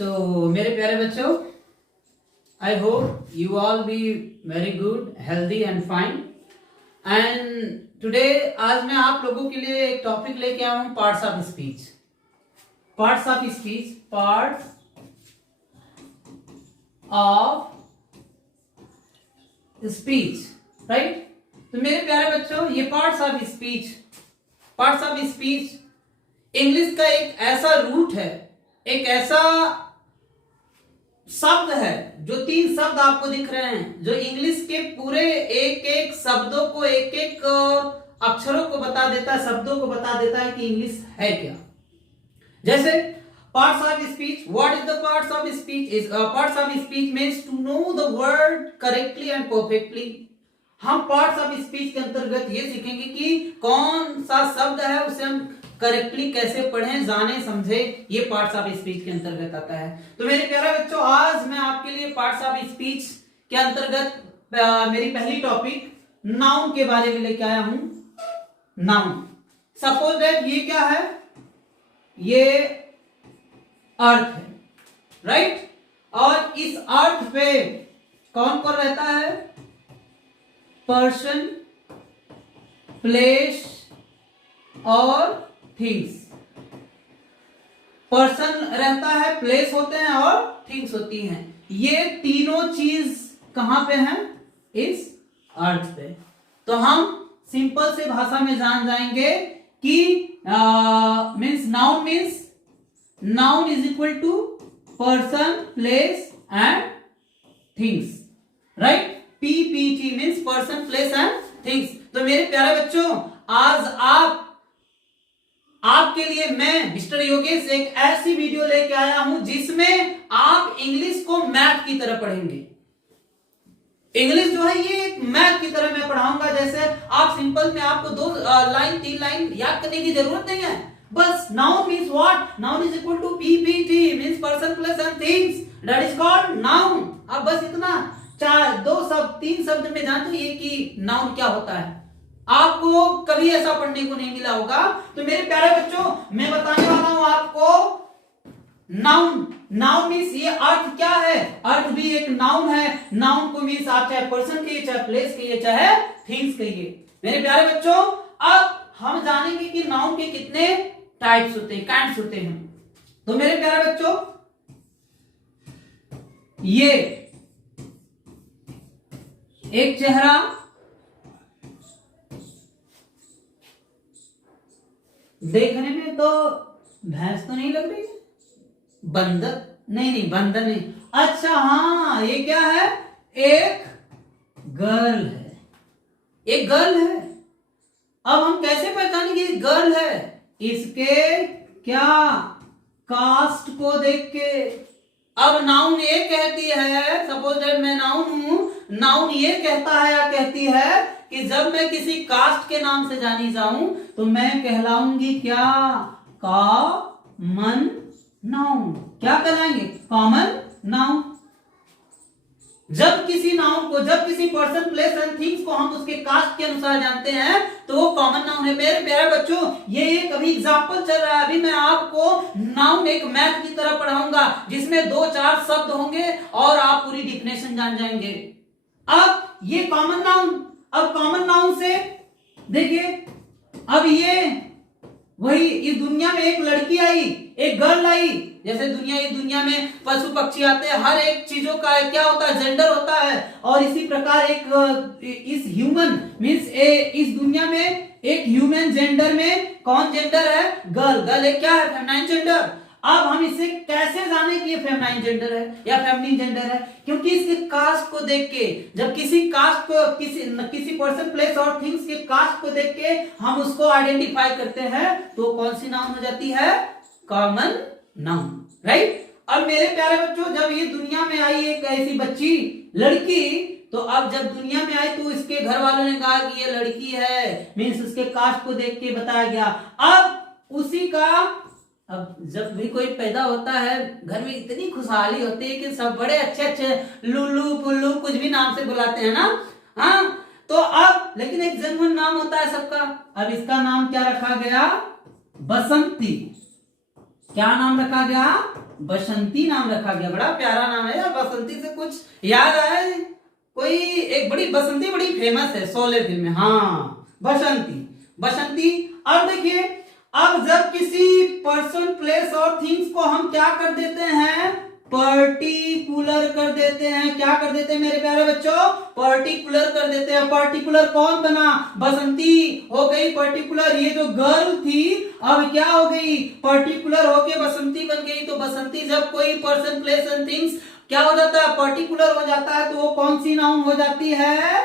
मेरे प्यारे बच्चों, I hope you all be very good, healthy and fine. And today आज मैं आप लोगों के लिए एक टॉपिक लेके आया हूं, parts of speech. Parts of speech, parts of speech, right. तो मेरे प्यारे बच्चों, ये पार्ट्स ऑफ स्पीच इंग्लिश का एक ऐसा रूट है, एक ऐसा शब्द है जो 3 शब्द आपको दिख रहे हैं, जो इंग्लिश के पूरे एक एक शब्दों को, एक एक अक्षरों को बता देता है, शब्दों को बता देता है कि इंग्लिश है क्या। जैसे parts of speech, what is the parts of speech? Parts of speech means to know the word correctly and perfectly. हम पार्ट्स ऑफ स्पीच के अंतर्गत ये सीखेंगे कि कौन सा शब्द है उसे हम करेक्टली कैसे पढ़ें, जाने समझे, ये पार्ट्स ऑफ स्पीच के अंतर्गत आता है। तो मेरे प्यारे बच्चों, आज मैं आपके लिए पार्ट्स ऑफ स्पीच के अंतर्गत मेरी पहली टॉपिक नाउन के बारे में लेके आया हूं। नाउन, सपोज दैट ये क्या है, ये अर्थ है, राइट। और इस अर्थ पे कौन कौन रहता है? पर्सन, प्लेस और थिंग्स। पर्सन रहता है, प्लेस होते हैं और थिंग्स होती हैं। ये तीनों चीज कहां पे हैं? इस अर्थ पे। तो हम सिंपल से भाषा में जान जाएंगे कि noun is equal to person, place and things, right. PPT means person, place and things. तो मेरे प्यारे बच्चों, आज आपके लिए मैं मिस्टर योगेश एक ऐसी वीडियो लेके आया हूं जिसमें आप इंग्लिश को मैथ की तरह पढ़ेंगे। इंग्लिश जो है ये एक मैथ की तरह मैं पढ़ाऊंगा। जैसे आप सिंपल में आपको 2 लाइन 3 लाइन याद करने की जरूरत नहीं है। बस noun means what? Noun is equal to PPT means person, place and things, that is called noun. आप बस इतना 2 शब्द 3 शब्द में जानते हैं कि नाउन क्या होता है। आपको कभी ऐसा पढ़ने को नहीं मिला होगा। तो मेरे प्यारे बच्चों, मैं बताने वाला हूं आपको नाउन। नाउन मीन्स ये अर्थ क्या है? अर्थ भी एक नाउन है। नाउन को मीन्स आप चाहे पर्सन कहिए, चाहे प्लेस कहिए, चाहे थिंग्स कहिए। मेरे प्यारे बच्चों, अब हम जानेंगे कि नाउन के कितने टाइप्स होते हैं, काइंड्स होते हैं। तो मेरे प्यारे बच्चों, ये एक चेहरा, देखने में तो भैंस तो नहीं लग रही, बंदर नहीं, बंदर नहीं। अच्छा हाँ, ये क्या है? एक गर्ल है, एक गर्ल है। अब हम कैसे पहचानेंगे कि गर्ल है? इसके क्या कास्ट को देख के। अब नाउन ये कहती है, सपोज दैट मैं नाउन हूं, नाउन ये कहता है या कहती है कि जब मैं किसी कास्ट के नाम से जानी जाऊं तो मैं कहलाऊंगी क्या? Common noun. क्या कहलाएंगे? Common noun. जब किसी नाउन को, जब किसी पर्सन, प्लेस एंड थिंग्स को हम उसके कास्ट के अनुसार जानते हैं तो वो कॉमन नाउन है। मेरे प्यारे बच्चों, ये एक अभी एग्जांपल चल रहा है। अभी मैं आपको नाउन एक मैथ की तरह पढ़ाऊंगा जिसमें 2-4 शब्द होंगे और आप पूरी डिफिनेशन जान जाएंगे। अब ये कॉमन नाउन, अब कॉमन नाउन से देखिए, अब ये वही, इस दुनिया में एक लड़की आई, एक गर्ल आई। जैसे दुनिया में पशु पक्षी आते हैं, हर एक चीजों का क्या होता है? जेंडर होता है। और इसी प्रकार इस ह्यूमन मीन्स इस दुनिया में एक ह्यूमन जेंडर में कौन जेंडर है? गर्ल। गर्ल एक क्या है? Feminine gender. अब हम इसे कैसे जाने कि ये फेमिनाइन जेंडर है या फेमिनिन जेंडर है? क्योंकि इसके कास्ट को देख के, जब किसी कास्ट को, किसी पर्सन, प्लेस और थिंग्स के कास्ट को देख के हम उसको आइडेंटिफाई करते हैं तो कौन सी नाउन हो जाती है? Common noun, right. अब मेरे प्यारे बच्चों, जब ये दुनिया में आई एक ऐसी बच्ची, लड़की, तो अब जब दुनिया में आई तो इसके घर वालों ने कहा कि ये लड़की है, मीन्स उसके कास्ट को देख के बताया गया। अब उसी का, अब जब भी कोई पैदा होता है घर में इतनी खुशहाली होती है कि सब बड़े अच्छे लुल्लू पुल्लू कुछ भी नाम से बुलाते हैं ना। हाँ, तो अब लेकिन एक जेन्युइन नाम होता है सबका। अब इसका नाम क्या रखा गया? बसंती। क्या नाम रखा गया? बसंती नाम रखा गया। बड़ा प्यारा नाम है यार। बसंती से कुछ याद आया? कोई एक बड़ी बसंती बड़ी फेमस है शोले फिल्म में। हाँ, बसंती। बसंती। अब देखिए, अब जब किसी पर्सन, प्लेस और थिंग्स को हम क्या कर देते हैं, पर्टिकुलर कर देते हैं। क्या कर देते हैं मेरे प्यारे बच्चों? पर्टिकुलर कर देते हैं। पर्टिकुलर कौन बना? बसंती हो गई पर्टिकुलर। ये जो गर्ल थी अब क्या हो गई? पर्टिकुलर होके बसंती बन गई। तो बसंती जब कोई पर्सन, प्लेस एंड थिंग्स क्या हो जाता है, पर्टिकुलर हो जाता है, तो वो कौन सी नाउन हो जाती है?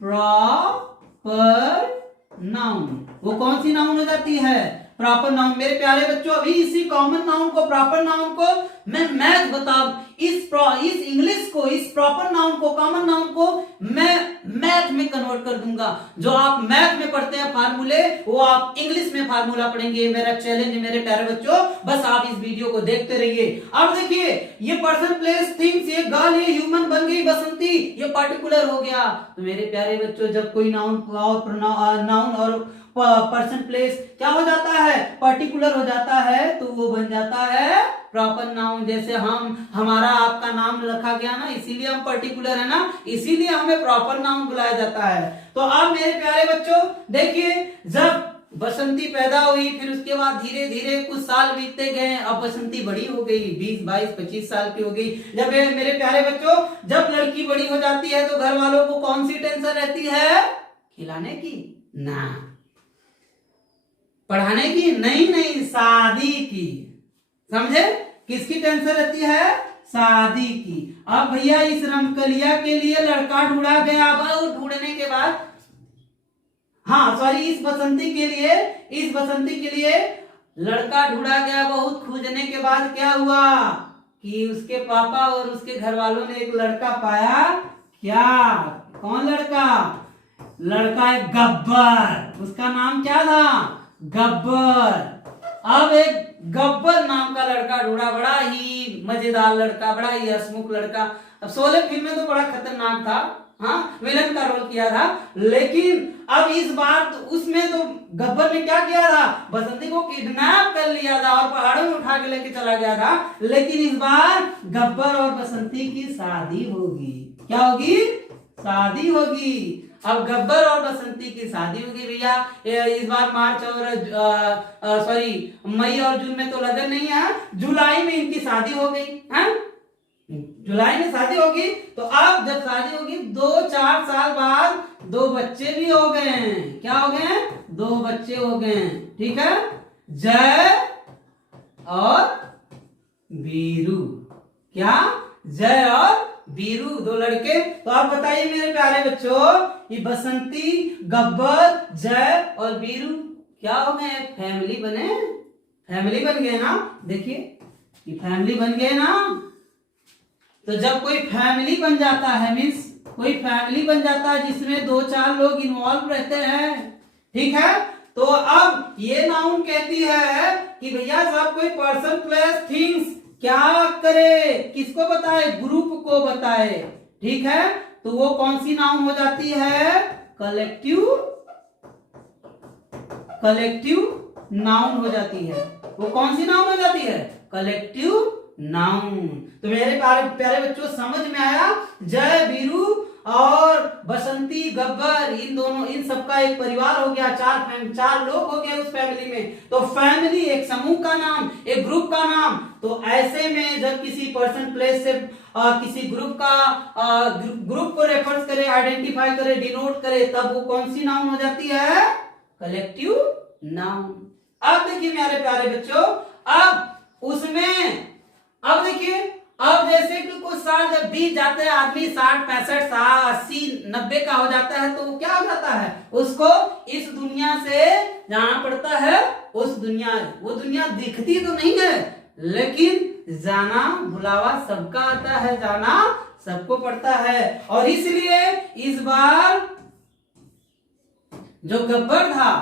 Proper noun. वो कौन सी नाउन हो जाती है? Proper noun. मेरे प्यारे बच्चों, अभी इसी कॉमन नाउन को, प्रॉपर नाउन को मैं मैथ बताऊं, इस इंग्लिश को, इस प्रॉपर नाउन को, कॉमन नाउन को मैं मैथ में कन्वर्ट कर दूंगा। जो आप मैथ में पढ़ते हैं फार्मूले, वो आप इंग्लिश में फार्मूला पढ़ेंगे। मेरा चैलेंज है मेरे प्यारे बच्चों, बस आप इस वीडियो को देखते रहिए। अब देखिए, ये पर्सन, प्लेस, थिंग्स, ये गर्ल, ये ह्यूमन बन गई बसंती, ये पर्टिकुलर हो गया। तो मेरे प्यारे बच्चों, जब कोई नाउन और पर्सन, प्लेस क्या हो जाता है, पर्टिकुलर हो जाता है, तो वो बन जाता है प्रॉपर नाउन। जैसे हमारा आपका नाम रखा गया ना, इसीलिए हम पर्टिकुलर है ना, इसीलिए हमें प्रॉपर नाउन बुलाया जाता है। तो अब मेरे प्यारे बच्चों देखिए, जब बसंती पैदा हुई, फिर उसके बाद धीरे धीरे कुछ साल बीतते गए, अब बसंती बड़ी हो गई, 20, 22, 25 साल की हो गई। जब मेरे प्यारे बच्चों, जब लड़की बड़ी हो जाती है तो घर वालों को कौन सी टेंशन रहती है? खिलाने की ना, पढ़ाने की नहीं, शादी की। समझे? किसकी टेंशन रहती है? शादी की। अब भैया इस रमकलिया के लिए लड़का ढूंढा गया। बहुत ढूंढने के बाद, हाँ सॉरी, इस बसंती के लिए लड़का ढूंढा गया। बहुत खोजने के बाद क्या हुआ कि उसके पापा और उसके घर वालों ने एक लड़का पाया। क्या? कौन लड़का? लड़का एक गब्बर। उसका नाम क्या था? गब्बर। अब एक गब्बर नाम का लड़का ढूंढा, बड़ा ही मजेदार लड़का, बड़ा ही हंसमुख लड़का। अब शोले फिल्म में तो बड़ा खतरनाक था, हाँ, विलन का रोल किया था। लेकिन अब इस बार तो उसमें तो गब्बर ने क्या किया था? बसंती को किडनैप कर लिया था और पहाड़ों में उठा के लेके चला गया था। लेकिन इस बार गब्बर और बसंती की शादी होगी। क्या होगी? शादी होगी। अब गब्बर और बसंती की शादी होगी भैया। इस बार मार्च और मई और जून में तो लगन नहीं है, जुलाई में इनकी शादी हो गई है। जुलाई में शादी होगी। तो अब जब शादी होगी 2-4 साल बाद 2 बच्चे भी हो गए हैं। क्या हो गए हैं? 2 बच्चे हो गए हैं। ठीक है, जय और वीरू। क्या? जय और वीरू, 2 लड़के। तो आप बताइए मेरे प्यारे बच्चों, ये बसंती, गब्बर, जय और वीरू क्या हो गए? फैमिली बने, फैमिली बन गए ना। देखिए, ये फैमिली बन गए ना। तो जब कोई फैमिली बन जाता है, मीन्स कोई फैमिली बन जाता है जिसमें 2-4 लोग इन्वॉल्व रहते हैं, ठीक है, तो अब ये नाउन कहती है कि भैया सब कोई पर्सन, प्लेस, थिंग्स क्या करे, किसको बताए? ग्रुप को बताए। ठीक है, तो वो कौन सी नाउन हो जाती है? कलेक्टिव नाउन हो जाती है। वो कौन सी नाउन हो जाती है? Collective noun. तो मेरे प्यारे बच्चों, समझ में आया? जय, वीरू और बसंती, गब्बर, इन सबका एक परिवार हो गया। 4 लोग हो गए उस फैमिली में। तो फैमिली एक समूह का नाम, एक ग्रुप का नाम। तो ऐसे में जब किसी पर्सन, प्लेस से किसी ग्रुप को रेफर करे, आइडेंटिफाई करे, डिनोट करे, तब वो कौन सी नाउन हो जाती है? Collective noun. अब देखिए मेरे प्यारे बच्चों, अब देखिए, अब जैसे कि कुछ साल जब बीत जाते हैं, आदमी 60, 65, 80, 90 का हो जाता है, तो क्या हो जाता है? उसको इस दुनिया से जाना पड़ता है। वो दुनिया दिखती तो नहीं है, लेकिन जाना, बुलावा सबका आता है, जाना सबको पड़ता है। और इसलिए इस बार जो गब्बर था,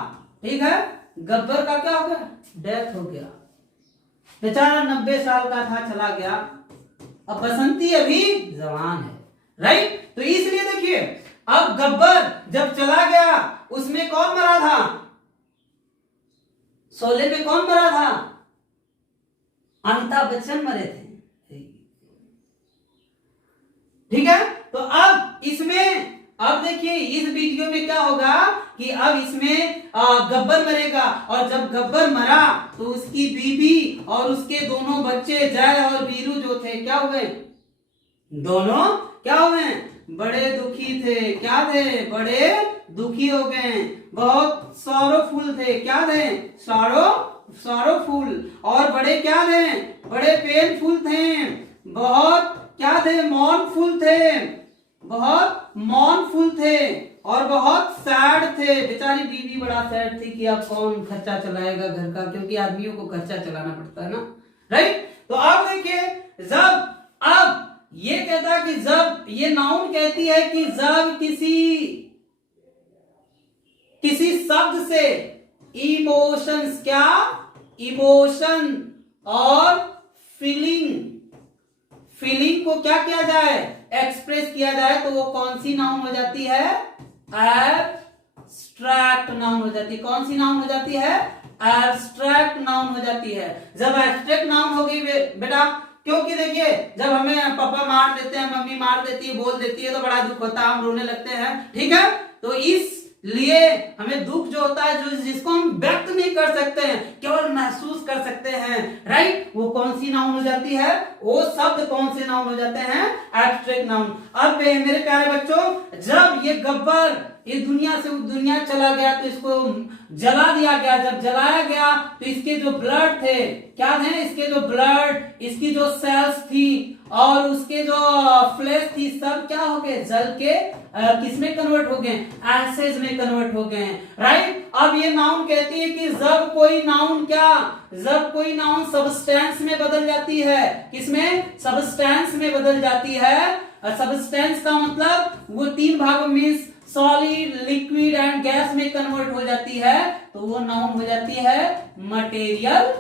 ठीक है, गब्बर का क्या हो गया? डेथ हो गया। बेचारा 90 साल का था, चला गया। अब बसंती अभी जवान है, राइट? तो इसलिए देखिए, अब गब्बर जब चला गया, उसमें कौन मरा था? शोले में कौन मरा था? अमिताभ बच्चन मरे थे। ठीक है, तो अब इसमें अब देखिए इस वीडियो में क्या होगा कि अब इसमें गब्बर मरेगा, और जब गब्बर मरा तो उसकी बीबी और उसके दोनों बच्चे जय और वीरू जो थे क्या हुए, दोनों क्या हुए, बड़े दुखी थे। क्या थे, बड़े दुखी हो गए, बहुत सॉरोफुल थे। क्या थे, सॉरोफुल, और बड़े क्या थे, बड़े पेनफुल थे, बहुत क्या थे, मौनफुल थे, बहुत मौनफुल थे, और बहुत सैड थे। बेचारी बीवी बड़ा सैड थी कि अब कौन खर्चा चलाएगा घर का, क्योंकि आदमियों को खर्चा चलाना पड़ता है ना, राइट। तो आप देखिए जब, अब ये कहता है कि जब, ये नाउन कहती है कि जब किसी शब्द से इमोशंस, क्या, इमोशन और फीलिंग को क्या किया जाए, एक्सप्रेस किया जाए, तो वो कौन सी नाउन हो जाती है, एब्स्ट्रैक्ट नाउन हो जाती है। कौन सी नाउन हो जाती है, एब्स्ट्रैक्ट नाउन हो जाती है। जब एब्स्ट्रैक्ट नाउन हो गई बेटा, क्योंकि देखिए जब हमें पापा मार देते हैं, मम्मी मार देती है, बोल देती है, तो बड़ा दुख होता है, हम रोने लगते हैं, ठीक है। तो इसलिए हमें दुख जो होता है, जो जिसको हम व्यक्त नहीं कर सकते हैं, केवल महसूस कर सकते हैं, राइट, वो कौन सी नाउन हो जाती है, वो शब्द कौन से नाउन हो जाते हैं, एब्स्ट्रैक्ट नाउन। अब मेरे प्यारे बच्चों, जब ये गब्बर ये दुनिया से दुनिया चला गया तो इसको जला दिया गया। जब जलाया गया तो इसके जो ब्लड थे, क्या थे, इसके जो ब्लड, इसकी जो सेल्स थी और उसके जो फ्लेश थी, सब क्या हो गए, जल के किसमें कन्वर्ट हो गए, एसेज में कन्वर्ट हो गए, राइट। अब ये नाउन कहती है कि जब कोई नाउन क्या, जब कोई नाउन सबस्टेंस में बदल जाती है, किसमें, सबस्टेंस में बदल जाती है। सबस्टेंस का मतलब वो तीन भागों में सॉलिड, लिक्विड एंड गैस में कन्वर्ट हो जाती है, तो वो नाउन हो जाती है मटेरियल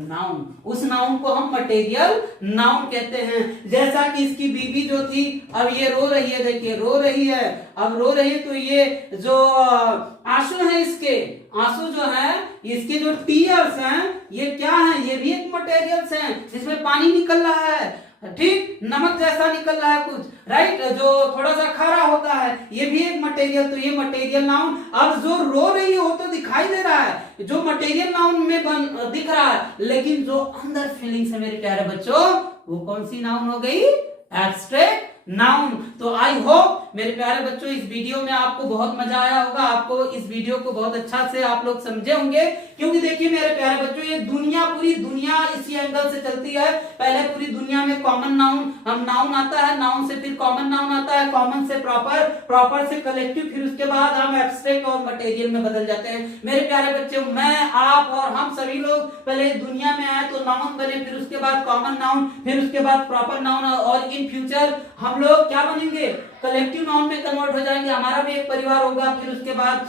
नाउन। उस नाउन को हम मटेरियल नाउन कहते हैं। जैसा कि इसकी बीवी जो थी, अब ये रो रही है, देखिए रो रही है, अब रो रही है, तो ये जो आंसू है, इसके आंसू जो है, इसके जो टीयर्स हैं, ये क्या है, ये भी एक मटेरियल्स हैं, जिसमें पानी निकल रहा है, ठीक, नमक जैसा निकल रहा है कुछ, राइट, जो थोड़ा सा खारा होता है, ये भी एक मटेरियल, तो ये मटेरियल नाउन। अब जो रो रही है वो तो दिखाई दे रहा है, जो मटेरियल नाउन में दिख रहा है, लेकिन जो अंदर फीलिंग्स है मेरे प्यारे बच्चों, वो कौन सी नाउन हो गई, एब्स्ट्रैक्ट नाउन। तो आई होप मेरे प्यारे बच्चों इस वीडियो में आपको बहुत मजा आया होगा, आपको इस वीडियो को बहुत अच्छा से आप लोग समझे होंगे, क्योंकि देखिए मेरे प्यारे बच्चों, ये दुनिया, पूरी दुनिया इसी एंगल से चलती है। पहले पूरी दुनिया में कॉमन नाउन, हम नाउन आता है, नाउन से फिर कॉमन नाउन आता है, कॉमन से प्रॉपर, प्रॉपर से कलेक्टिव, फिर उसके बाद हम एब्स्ट्रैक्ट और मटेरियल में बदल जाते हैं। मेरे प्यारे बच्चों, मैं, आप और हम सभी लोग पहले दुनिया में आए तो नाउन बने, फिर उसके बाद कॉमन नाउन, फिर उसके बाद प्रॉपर नाउन, और इन फ्यूचर हम लोग क्या बनेंगे, कलेक्टिव नाउन में कन्वर्ट हो जाएंगे, हमारा भी एक परिवार होगा। फिर उसके बाद,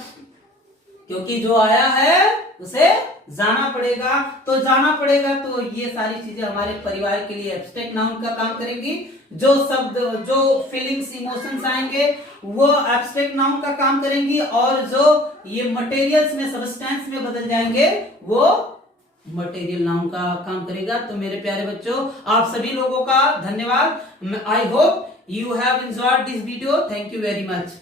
क्योंकि जो आया है उसे जाना पड़ेगा, तो जाना पड़ेगा, तो ये सारी चीजें हमारे परिवार के लिए एब्स्ट्रैक्ट नाउन का काम करेंगी। जो शब्द, जो फीलिंग्स, इमोशंस आएंगे, वो एब्स्ट्रैक्ट नाउन का काम करेंगी, और जो ये मटेरियल्स में, सबस्टेंस में बदल जाएंगे, वो मटेरियल नाउन का काम करेगा। तो मेरे प्यारे बच्चों, आप सभी लोगों का धन्यवाद। I hope you have enjoyed this video. Thank you very much.